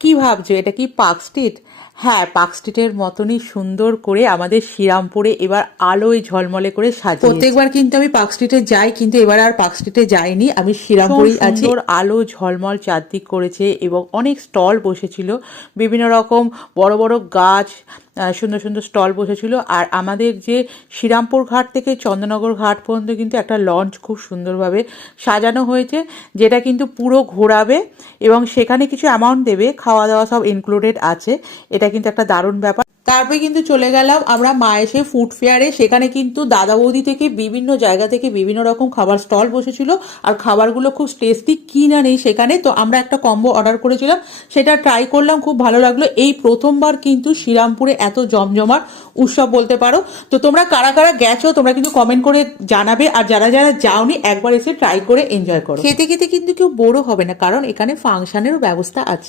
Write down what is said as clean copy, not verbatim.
কি ভাবছো, এটা কি পার্ক স্ট্রিট? হ্যাঁ, পার্ক স্ট্রিটের মতনই সুন্দর করে আমাদের শ্রীরামপুরে এবার আলোয় ঝলমলে করে সাজিয়েছে। প্রত্যেকবার কিন্তু আমি পার্ক স্ট্রিটে যাই, কিন্তু এবার আর পার্ক স্ট্রিটে যাইনি, আমি শ্রীরামপুরেই আছি। সুন্দর আলো ঝলমল চারদিক করেছে এবং অনেক স্টল বসেছিল, বিভিন্ন রকম বড় বড় গাছ, সুন্দর সুন্দর স্টল বসেছিল। আর আমাদের যে শ্রীরামপুর ঘাট থেকে চন্দননগর ঘাট পর্যন্ত কিন্তু একটা লঞ্চ খুব সুন্দরভাবে সাজানো হয়েছে, যেটা কিন্তু পুরো ঘোরাবে এবং সেখানে কিছু অ্যামাউন্ট দেবে, খাওয়া দাওয়া সব ইনক্লুডেড আছে। এটা কিন্তু একটা দারুণ ব্যাপার। তারপরে কিন্তু চলে গেলাম আমরা মায়েসে ফুড ফেয়ারে। সেখানে কিন্তু দাদা বৌদি থেকে বিভিন্ন জায়গা থেকে বিভিন্ন রকম খাবার স্টল বসেছিল, আর খাবারগুলো খুব টেস্টি, কি না নেই সেখানে। তো আমরা একটা কম্বো অর্ডার করেছিলাম, সেটা ট্রাই করলাম, খুব ভালো লাগলো। এই প্রথমবার কিন্তু শ্রীরামপুরে এত জমজমার উৎসব বলতে পারো। তো তোমরা কারা কারা গেছো তোমরা কিন্তু কমেন্ট করে জানাবে, আর যারা যারা যাওনি একবার এসে ট্রাই করে এনজয় করো। খেতে খেতে কিন্তু কেউ বোরও হবে না, কারণ এখানে ফাংশনেরও ব্যবস্থা আছে।